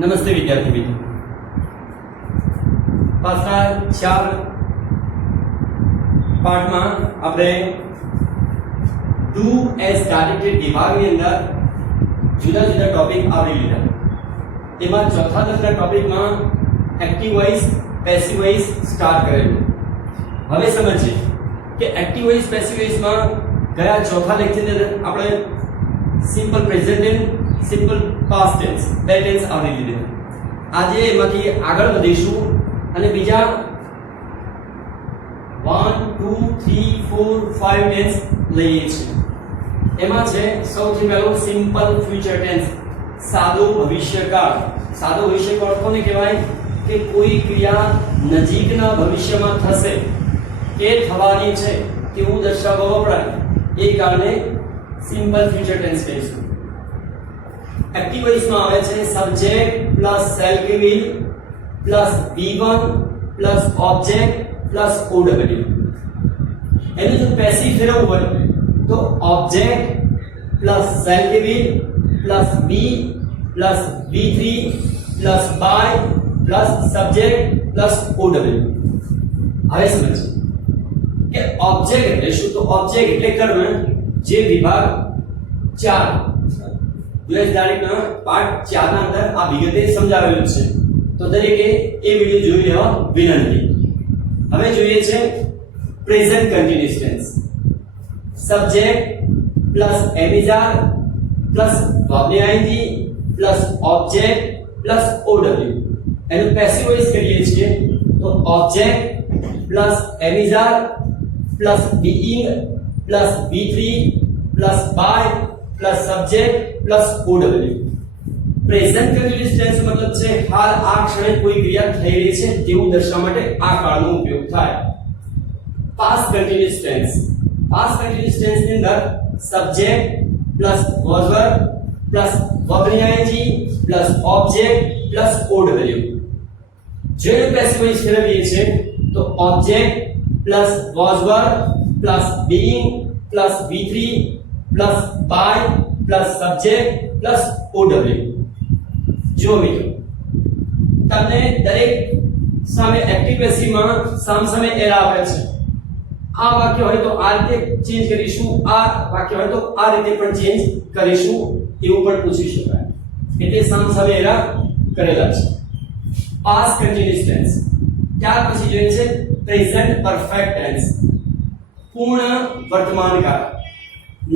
નમસ્તે વિદ્યાર્થી મિત્રો, પાછલા 4 પાઠમાં આપણે ડુ એઝ ડાયરેક્ટેડ વિભાગની અંદર જુદા જુદા ટોપિક આવરી લીધા. એમાં ચોથા નંબરના ટોપિકમાં active voice passive voice start કરેલું. હવે સમજીએ કે એક્ટિવ વોઇસ પેસિવ વોઇસમાં ગયા ચોથા લેક્ચરની અંદર આપણે simple present tense, simple past tense બે ટેન્સ આવરી લીધા. આજે એમાંથી આગળ વધીશું અને બીજા 1 2 3 4 5 ટેન્સ લઈએ છીએ. એમાં છે સૌથી પહેલો સિમ્પલ ફ્યુચર ટેન્સ, સાદો ભવિષ્યકાળ. સાદો ભવિષ્યકાળ કોને કહેવાય કે કોઈ ક્રિયા નજીકના ભવિષ્યમાં થશે કે થવાની છે તેવું દર્શાવવા વપરાય. એ કારણે સિમ્પલ ફ્યુચર ટેન્સ કહીશું. એક્ટિવ વોઇસમાં આવે છે સબ્જેક્ટ પ્લસ શેલ કે will plus V1 plus object plus OW. એનું જો પેસિવ ફેરવવું હોય તો ઓબ્જેક્ટ પ્લસ શેલ કે will plus V plus V3 plus by plus subject plus OW. હવે સમજો કે ઓબ્જેક્ટ એટલે શું? તો ઓબ્જેક્ટ એટલે કર્મ જે વિભાગ 4 યુએસ ડાયરેક્ટના પાર્ટ 4 ના અંદર આ વિગતે સમજાવેલું છે. તો દરેકે એ વિડિયો જોઈ લેવા વિનંતી. હવે જોઈએ છે present continuous tense. Subject plus am is are plus વર્બની ING plus object plus OW. એનું પેસિવ વોઇસ કરીએ છીએ તો object plus am is are plus being plus V3 plus by plus subject plus OW. Present continuous tense મતલબ છે હાલ આ ક્ષણે કોઈ ક્રિયા થઈ રહી છે તેવું દર્શાવવા માટે આ કાળનો ઉપયોગ થાય. Past continuous tense. Past continuous tense ની અંદર subject plus was verb plus વર્બની ING plus object plus OW. જે પેસિવ વોઇસ ફેરવીએ છે તો object plus was verb plus being plus V3 plus by plus subject plus OW. જો મિત્રો તમને દરેક સામે એક્ટિવ પેસિવમાં સામસામે એરર આવે છે. આ વાક્ય હોય તો આ રીતે ચેન્જ કરીશું, આ વાક્ય હોય તો આ રીતે પણ ચેન્જ કરીશું એવું પણ પૂછી શકાય. એટલે સામસામે એરર કરેલા છે. Past continuous tense. ત્યાર પછી જોઈએ છે પ્રેઝન્ટ પરફેક્ટ ટેન્સ, પૂર્ણ વર્તમાન કાળ.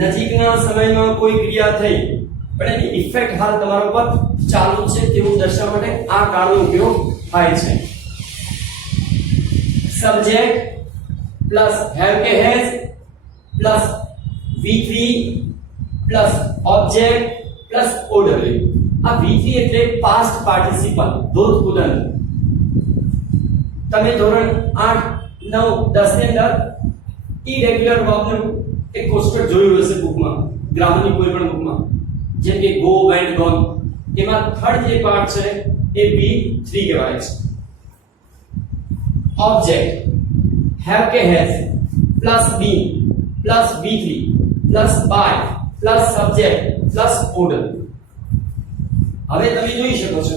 નજીકના સમયમાં કોઈ ક્રિયા થઈ પણ એની ઇફેક્ટ હાલ તમારા ઉપર ચાલુ છે તેવું દર્શાવવા માટે આ કાળનો ઉપયોગ થાય છે. સબ્જેક્ટ પ્લસ હેવ કે has plus V3 plus object plus OW. આ V3 એટલે પાસ્ટ પાર્ટિસિપલ ધોધ કુદન. તમે ધોરણ 8 9 10 ની અંદર ઇરેગ્યુલર વર્બનું એક કોષ્ટક જોયું હશે બુકમાં, ગ્રામરની કોઈ પણ બુકમાં, જેમ કે ગો વેન્ટ ગોન. એમાં થર્ડ જે પાર્ટ છે એ V3 કહેવાય છે. ઓબ્જેક્ટ હેવ કે has plus being plus V3 plus by plus subject plus OW. હવે તમે જોઈ શકો છો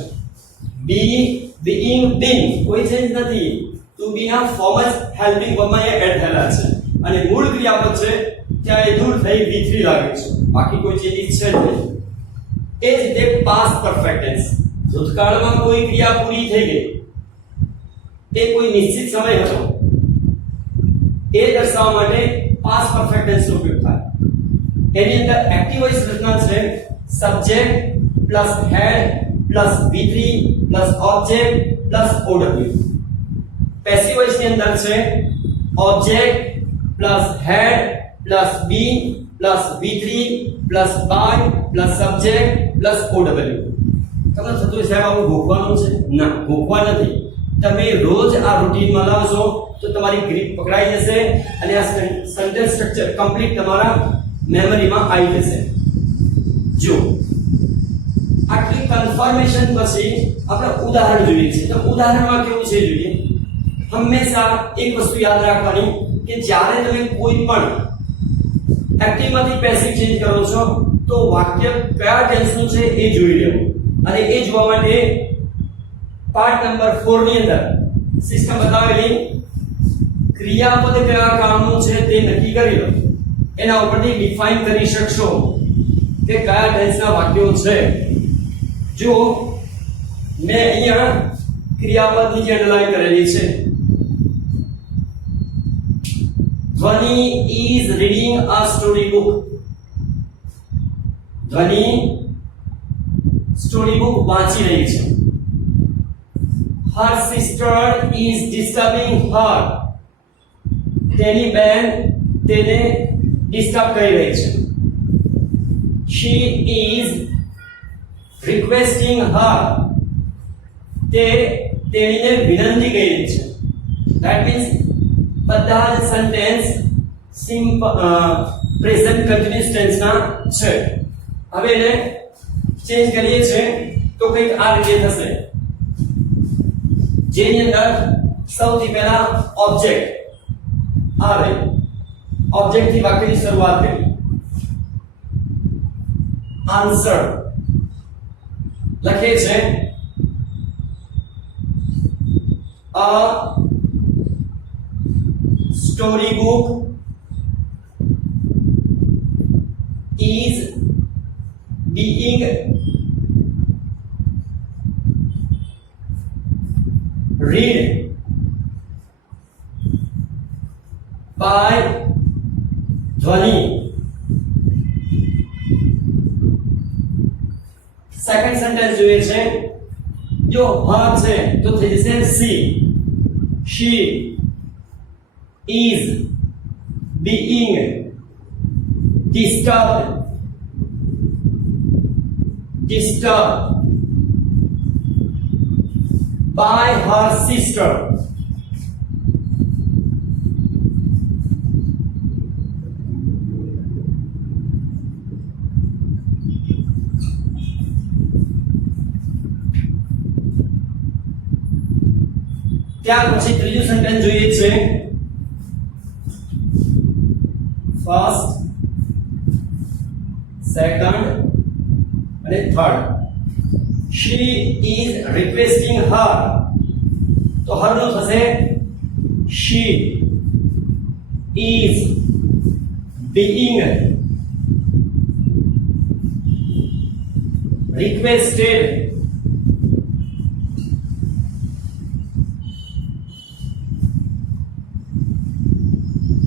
બી બીઇંગ બીંગ કોઈ ચેન્જ નથી. ટુ બી ના ફોર્મ જ હેલ્પિંગ વર્બમાં એડ થયેલા છે અને મૂળ ક્રિયાપદ છે ત્યાં એ દૂર થઈ V3 લાગે છે, બાકી કોઈ ચેન્જીસ છે નહીં. એ જ રીતે પાસ્ટ પરફેક્ટ ટેન્સ. ભૂતકાળમાં કોઈ ક્રિયા પૂરી થઈ ગઈ, એ કોઈ નિશ્ચિત સમય હતો, એ દર્શાવવા માટે પાસ્ટ પરફેક્ટ ટેન્સનો ઉપયોગ થાય. એની અંદર એક્ટિવ વોઇસ રચના છે subject plus had plus V3 plus object plus OW. Passive voice ની અંદર છે object plus had plus be plus V3 plus by plus subject plus OW. તમને થતું હશે સાહેબ આવું ગોખવાનું છે? ના, ગોખવા નથી. તમે રોજ આ રૂટીનમાં લાવશો તો તમારી ગ્રીપ પકડાઈ જશે અને આ સેન્ટેન્સ સ્ટ્રક્ચર કમ્પ્લીટ તમારા મેમરીમાં આવી જશે. જો આટલી કન્ફર્મેશન પછી આપણે ઉદાહરણ જોઈએ છે. તો ઉદાહરણમાં કેવું છે જોઈએ. હંમેશા એક વસ્તુ યાદ રાખવાની કે જ્યારે તમે કોઈ પણ એક્ટિવ માંથી પેસિવ ચેન્જ કરો છો તો વાક્ય કયા ટેન્સનું છે એ જોઈ લેવું. અને એ જોવા માટે પાર્ટ નંબર 4 ની અંદર સિસ્ટમ બતાવેલી ક્રિયાપદ કયા કામનું છે તે નક્કી કરી લો, એના ઉપરથી ડિફાઇન કરી શકશો કે કયા ટેન્સના વાક્યો છે. જો મેં અહીંયા ક્રિયાપદની જે અંડરલાઈન કરેલી છે, ધ્વનિ is reading a story book. ધ્વનિ સ્ટોરી બુક વાંચી રહી છે. her sister is disturbing her. તેની બેન તેને ડિસ્ટર્બ કરી રહી છે. she is requesting her. તે તેણીને વિનંતી કરી રહી છે. that means બધા જ સેન્ટેન્સ પ્રેઝન્ટ કન્ટિન્યુઅસ ટેન્સ ના છે. હવે એને ચેન્જ કરીએ છે તો કંઈક આ રીતે થશે, જેની અંદર સૌથી પહેલા ઓબ્જેક્ટ આવે. ઓબ્જેક્ટ થી વાક્યની શરૂઆત કરી. આન્સર લખે છે a storybook is being read by Dhwani. Second sentence જોઈએ છે, જો her છે તો થઈ જશે she is being disturbed by her sister. ત્યાર પછી ત્રીજું સેન્ટેન્સ જોઈએ છે, ફર્સ્ટ, સેકન્ડ અને third. she is requesting her, તો her નું થશે she is being requested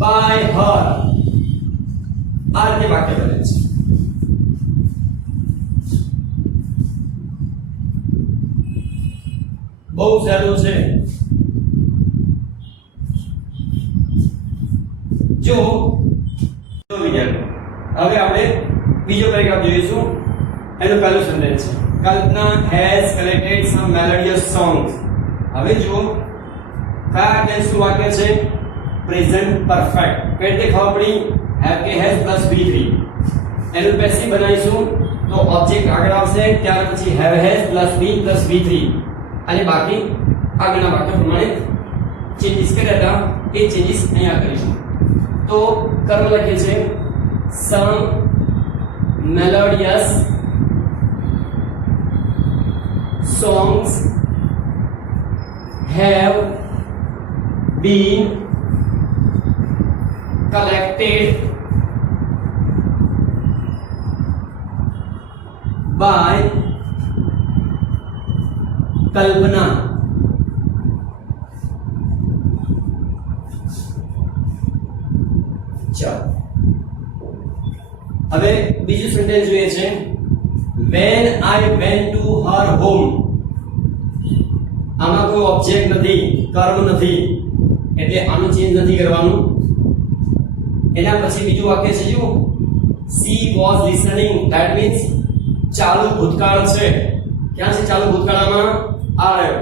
by her. આ રીતે વાક્ય બને છે. બહુ સહેલું છે. જો વિદ્યાર્થીઓ, હવે આપણે બીજો પેરેગ્રાફ જોઈશું. એનું પહેલું સેન્ટેન્સ છે, કલ્પના has collected some melodious songs. હવે જો કયા ટેન્સનું વાક્ય છે? Present perfect. કઈ રીતે ખબર પડી? have કે has plus v3. એનું પેસિવ બનાવીશું તો ઓબ્જેક્ટ આગળ આવશે, ત્યાર પછી have has plus be plus v3 અને બાકી આગળના વાક્ય પ્રમાણે ચેન્જીસ કર્યા હતા એ ચેન્જીસ અહીંયા કરીશું. તો કર્મ લખે છે some melodious songs have been collected by કલ્પના. ચાલો હવે બીજું સેન્ટેન્સ જોઈએ છે, when I went to her home. આમાં કોઈ ઓબ્જેક્ટ નથી, કર્મ નથી, એટલે આનું ચેન્જ નથી કરવાનું. એના પછી બીજું વાક્ય છે, જો she was listening, that means ચાલુ ભૂતકાળ છે. ક્યાં છે ચાલુ ભૂતકાળમાં? આ રહ્યો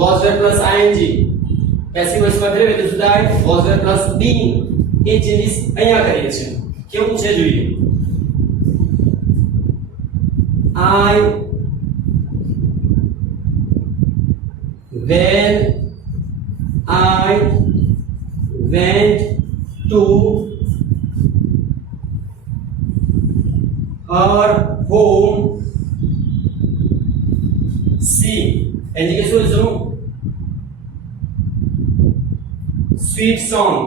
was there plus ing. Passive voice પર ફેરવે એટલે શું થાય? was there plus being. A changes અહીંયા કરીએ છીએ. કેવું છે જોઈએ. when I went to her home, see એની જગ્યાએ શું લઈશું sweet song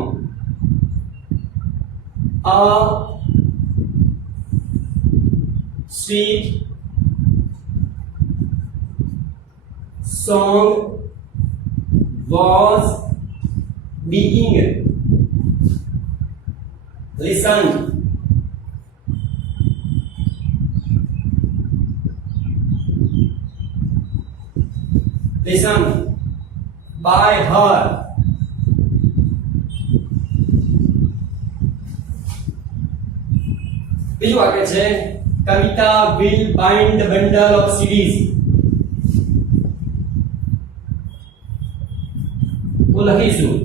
a sweet song was being listened by her. બીજું વાક્ય છે કવિતા will bind the bundle of CDs. તો લખીશું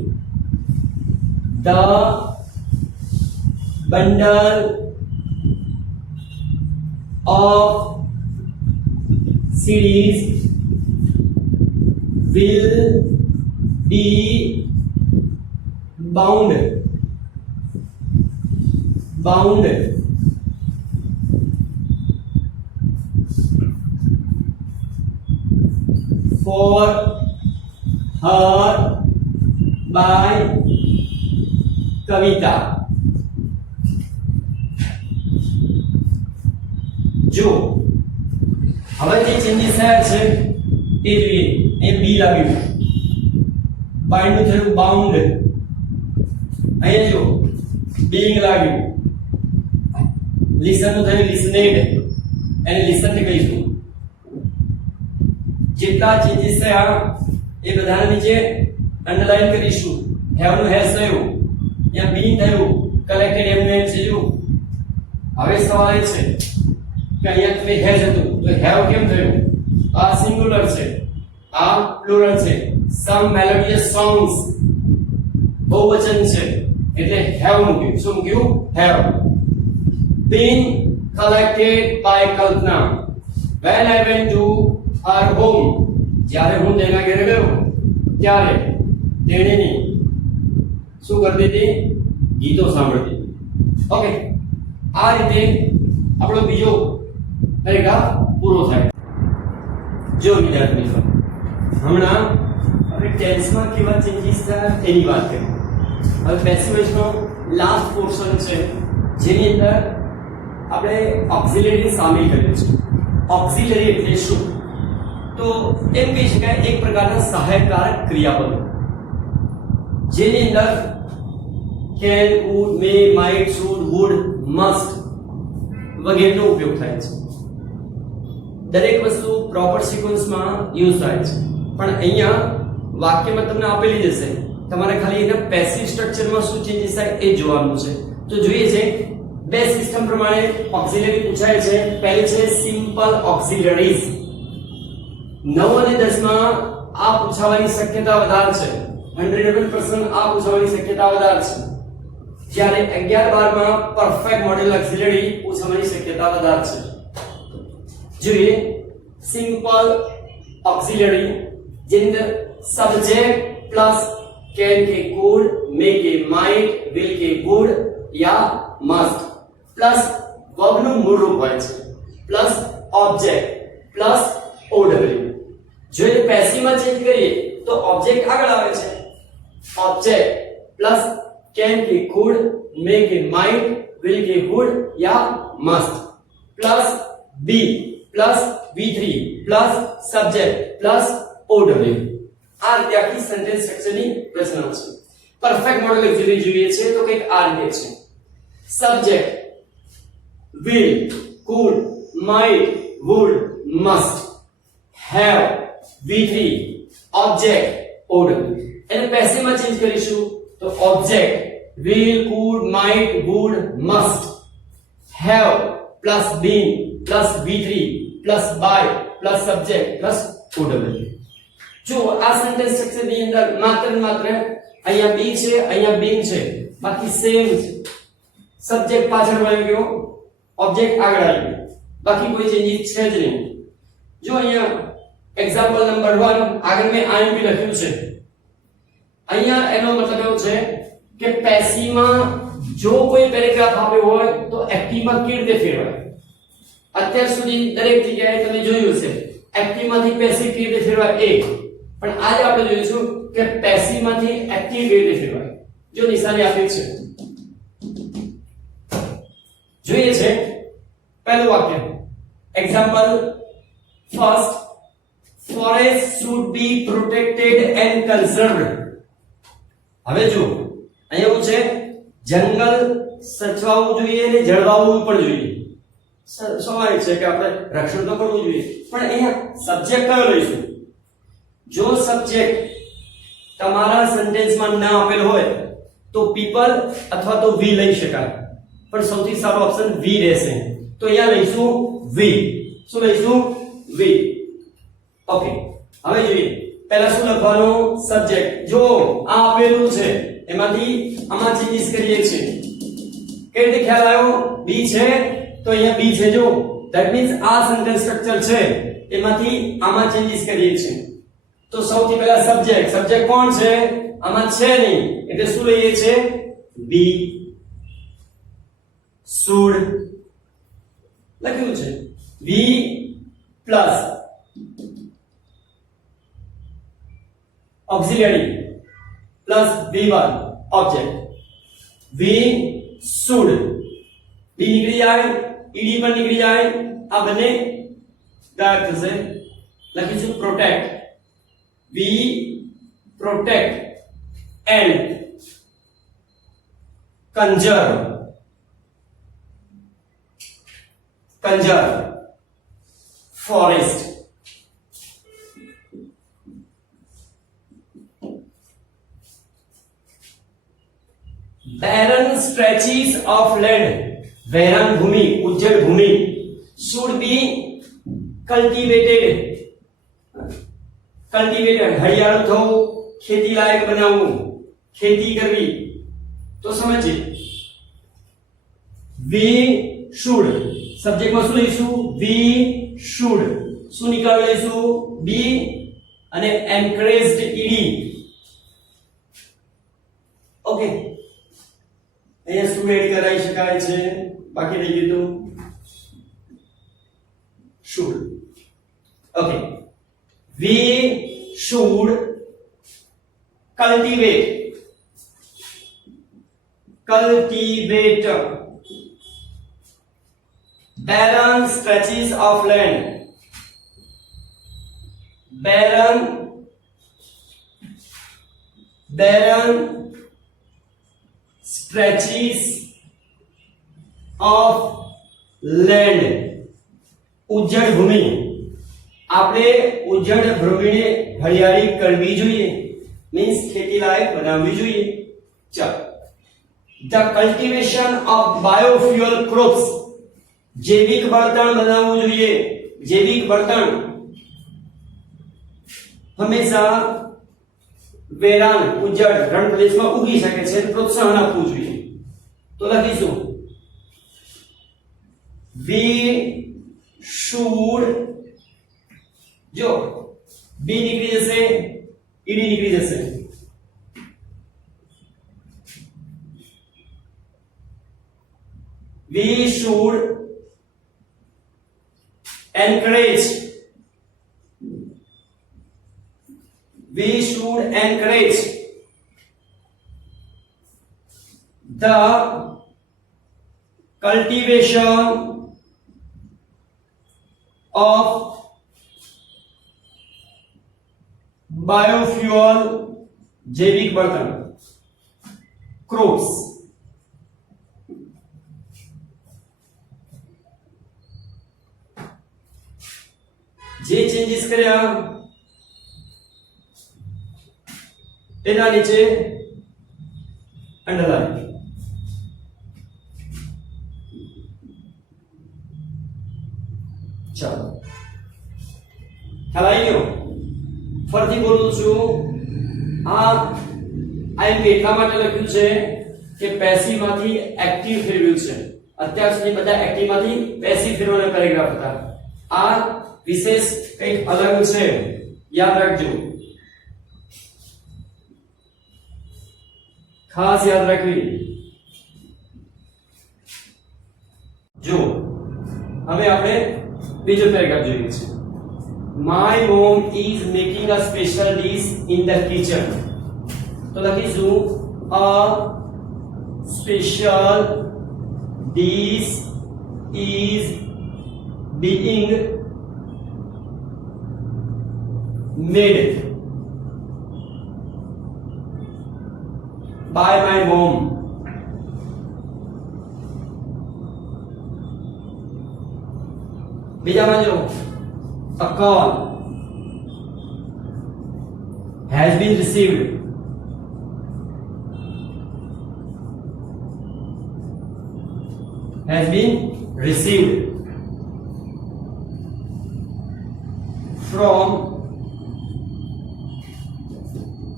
the bundle of CDs will be bound for her by કવિતા. જો હવે જે ચેન્જીસ થયા છે એ જોઈએ. એ બી લાવ્યું, બાઇન્ડ નું થયું બાઉન્ડ, અહીંયા જો બીંગ લાવ્યું, લિસન નું થયું લિસનેડ, એને લિસન ને કહીશું. જેટલા ચેન્જીસ થયા એ બધાને નીચે અંડરલાઈન કરીશું. હેવ નું હેઝ થયું, અહીંયા બીંગ થયું, કલેક્ટેડ એમ નું એમ છે. જો હવે સવાલ એ છે કે અહીંયા તમે હેઝ હતું તો હેવ કેમ થયું? આ સિંગ્યુલર છે, આ પ્લુરલ છે. સમ મેલોડિયસ સોંગ્સ બહુવચન છે એટલે હેવ મૂક્યું. શું મૂક્યું? Have been collected by Kalpana when I went to her home. જ્યારે હું તેના ઘરે ગયો ત્યારે તેણીની શું કરતી હતી? ગીતો સાંભળતી. ઓકે, આ રીતે આપણો બીજો તરીકા પૂરો થાય. જો વિદ્યાર્થી મિત્રો, હમણાં આપણે ટેન્સમાં કેવા ચેન્જીસ થયા એની વાત કરીએ. હવે પેસિવ વોઇસનો લાસ્ટ પોર્શન છે જેની અંદર આપણે ઓક્સિલરી સામેલ કર્યું છે. ઓક્સિલરી એટલે શું? તો એમ કહી શકાય એક પ્રકારના સહાયકારક ક્રિયાપદો જેની અંદર can, would, may, might, should, would, must વગેરેનો ઉપયોગ થાય છે. દરેક વસ્તુ પ્રોપર સિક્વન્સમાં યુઝ થાય છે, પણ અહીંયા વાક્યમાં તમને આપેલી જશે. તમારે ખાલી એના પેસિવ સ્ટ્રક્ચરમાં શું ચેન્જીસ થાય એ જોવાનું છે. તો જોઈએ છે બે સિસ્ટમ પ્રમાણે ઓક્સિલરી પૂછાય છે. પહેલી છે સિમ્પલ ઓક્સિલરીઝ. 9 અને 10 માં આ પૂછાવાની શક્યતા વધારે છે. 100% આ પૂછાવાની શક્યતા વધારે છે. જ્યારે 11 12 માં પરફેક્ટ મોડેલ ઓક્સિલરી પૂછવાની શક્યતા વધારે છે. જોઈએ સિમ્પલ ઓક્સિલરી જેની અંદર સબ્જેક્ટ પ્લસ can के could, may के might, will के would या must પ્લસ વર્બ નું મૂળ રૂપ હોય છે પ્લસ ઓબ્જેક્ટ પ્લસ OW. જો એ પેસિવ માં ચેન્જ કરીએ તો ઓબ્જેક્ટ આગળ આવે છે. ઓબ્જેક્ટ પ્લસ can के could, may के might, will के would या must plus be plus V3 plus subject plus OW. આ રીતે આખી સેન્ટેન્સ સ્ટ્રક્ચરની રચના છે. પરફેક્ટ મોડલ ઓક્સિલરી જોઈએ છે તો કંઈક આ રીતે છે. Subject will, could, might, would, must, have, V3, object, OW. એને પેસિવ માં ચેન્જ કરીશું તો object will, could, might, would, must, have plus been plus V3 plus by plus subject plus OW. જો આ સેન્ટેન્સ સ્ટ્રક્ચર ની અંદર માત્ર અહીંયા બી છે, અહીંયા બીંગ છે, બાકી સેમ છે. સબ્જેક્ટ પાછળ વળી ગયો, ઓબ્જેક્ટ આગળ આવી ગયો, બાકી કોઈ ચેન્જીસ છે જ નહીં. જો અહીંયા એક્ઝામ્પલ નંબર 1 આગળ મેં IMP લખ્યું છે. અહીંયા એનો મતલબ એવો છે કે પેસિવમાં જો કોઈ પેરેગ્રાફ આપ્યો હોય તો એક્ટિવમાં કેવી રીતે ફેરવાય. અત્યાર સુધી દરેક જગ્યાએ તમે જોયું છે એક્ટિવ માંથી પેસિવ કેવી રીતે ફેરવાય એ, પણ આજે આપણે જોઈશું કે પેસિવ માંથી એક્ટિવ કેવી રીતે ફેરવાય. જો નિશાની આપી છે, જોઈએ છે પહેલું વાક્ય. Example first, forest should be protected and conserved. હવે જો અહીંયા એવું છે જંગલ સચવાવવું જોઈએ અને જળવાવવું પણ જોઈએ. સ્વાભાવિક છે કે આપણે રક્ષણ તો કરવું જોઈએ, પણ અહીંયા સબ્જેક્ટ કયો લઈશું? જો સબ્જેક્ટ તમારા સેન્ટેન્સમાં ના આપેલ હોય તો પીપલ અથવા તો વી લઈ શકાય, પણ સૌથી સારો ઓપ્શન વી રહેશે. તો અહીંયા લઈશું વી. શું લઈશું? વી. ઓકે, હવે જોઈએ પહેલા શું લખવાનું? સબ્જેક્ટ. જો આ આપેલું છે એમાંથી આમાં ચેન્જીસ કરીએ છીએ. કેવી રીતે ખ્યાલ આવ્યો? બી છે તો અહીંયા બી છે. જો ધેટ મીન્સ આ સેન્ટેન્સ સ્ટ્રક્ચર છે એમાંથી આમાં ચેન્જીસ કરીએ છીએ. તો સૌથી પહેલા સબ્જેક્ટ. સબ્જેક્ટ કોણ છે? આમાં છે નહીં એટલે શું લઈએ છે? બી. should લખ્યું છે વી plus auxiliary plus v1 object. we should b નીકળી જાય, ed પણ નીકળી જાય, આ બંને ગાયબ થશે. લખીશું protect. we protect and conserve forest. barren stretches of land, વહેરાન Bhumi, ઉજ્જડ Bhumi, should be cultivated. હરિયાળું થવું, ખેતી લાયક બનાવવું, ખેતી કરવી. તો સમજીએ we should સબ્જેક્ટમાં શું લઈશું? we should. શું નીકળાવી લઈશું? b અને encouraged ed. ઓકે, અહીંયા શું એડ કરાવી શકાય છે? બાકી રહી ગયું તો should. Okay, we should cultivate barren stretches of land. barren stretches of land. ઉજ્જડ ભૂમિ. આપણે ઉજ્જડ ભૂમિને હરિયાળી કરવી જોઈએ, મીન્સ ખેતી લાયક બનાવવી જોઈએ. ચાલો, the cultivation of biofuel crops. જૈવિક બળતણ બનાવવું જોઈએ. જૈવિક બળતણ હંમેશા વેરાન ઉજ્જડ રણ પ્રદેશમાં ઉગી શકે છે, પ્રોત્સાહન આપવું જોઈએ. તો લખીશું we should. જો બી નીકળી જશે, ઈડી નીકળી જશે. we should encourage the cultivation of biofuel जैविक बर्तन crops. જે ચેન્જીસ કર્યા એના નીચે અંડરલાઈન. ચાલો, ખ્યાલ આવી ગયો? ફરીથી બોલું છું. આ એટલા માટે લખ્યું છે કે પેસિવ માંથી એક્ટિવ ફેરવ્યું છે. અત્યાર સુધી બધા એક્ટિવ માંથી પેસિવ ફેરવાના પેરેગ્રાફ હતા. આ વિશેષ કંઈક અલગ છે, યાદ રાખજો. ખાસ યાદ રાખવી. જો હવે આપણે બીજો પેરેગ્રાફ જોઈએ છીએ. My mom is making a special dish in the kitchen. તો લખીશું a special dish is being made by my mom. બીજામાં જો a call has been received. Has been received from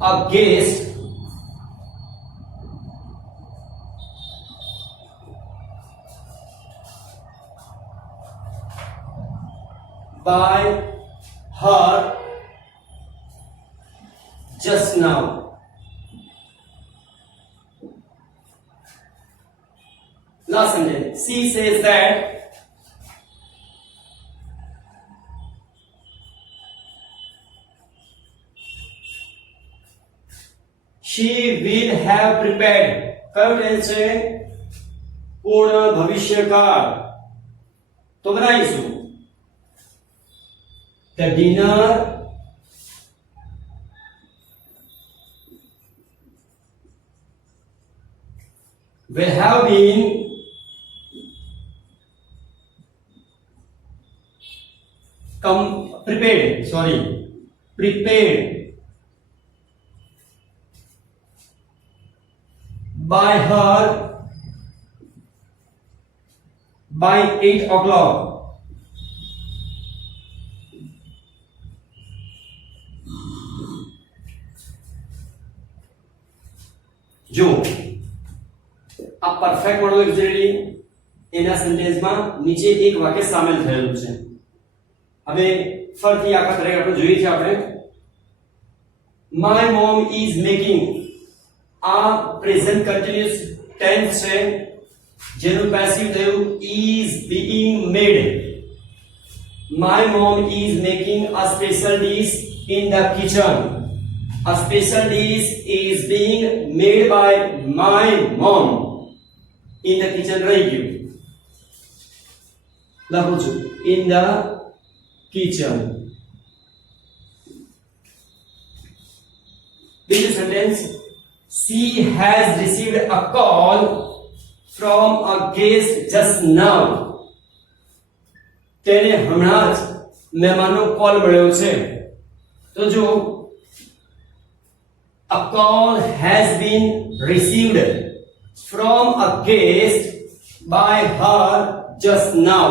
a guest by her just now. Last sentence. She says that she will have prepared. કયો tense છે? પૂર્ણ ભવિષ્યકાળ. તો બનાવીશું the dinner will have been prepared by her by 8 o'clock. જો આ perfect model exactly એના સેન્ટેન્સમાં નીચે એક વાક્ય સામેલ થયેલું છે. હવે ફરીથી આખા તરીકે આપણે જોઈએ છે આપણે my mom is making આ પ્રેઝન્ટ કન્ટિન્યુઅસ ટેન્સ છે જેનું પેસિવ થયું is being made. My mom is making a special dish in the kitchen. A special dish is being made by my mom in the kitchen. રહી ગયું લખું છું in the kitchen. બીજું sentence she has received a call from a guest just now. તેને હમણાં જ મહેમાનનો call મળ્યો છે. તો જો a call has been received from a guest by her just now.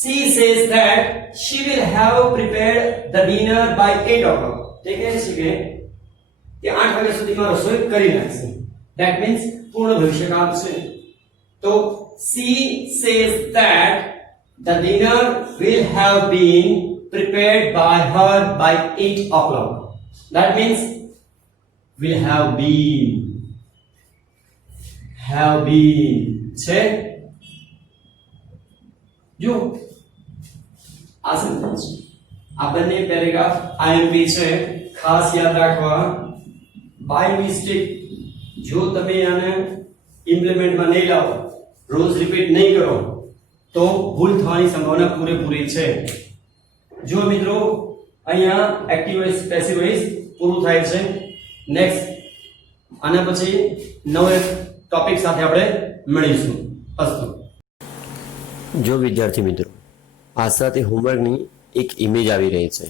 She says that she will have prepared the dinner by 8 o'clock. તે કહે છે કે તે 8 વાગ્યા સુધીમાં રસોઈ કરી નાખશે. That means પૂર્ણ ભવિષ્યકાળ છે. તો she says that the dinner will have been prepared by her by 8 o'clock. That means will have been છે. જો આ સેન્ટેન્સ આ બંને પેરેગ્રાફ IMP છે. ખાસ યાદ રાખવા બાય મિસ્ટેક જો તમે આને ઇમ્પ્લિમેન્ટમાં નહીં લાવો, રોજ રિપીટ નહીં કરો તો ભૂલ થવાની સંભાવના પૂરેપૂરી છે. જો મિત્રો અહીંયા એક્ટિવ વોઇસ પેસિવ વોઇસ પૂરું થાય છે. નેક્સ્ટ આના પછી નવો એક ટોપિક સાથે આપણે મળીશું. અસ્તુ. જો વિદ્યાર્થી મિત્રો આ સાથે હોમવર્કની એક ઇમેજ આવી રહી છે.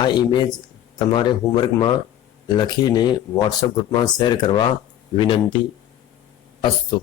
આ ઇમેજ તમારે હોમવર્કમાં લખીને વોટ્સએપ ગ્રુપમાં શેર કરવા વિનંતી. અસ્તુ.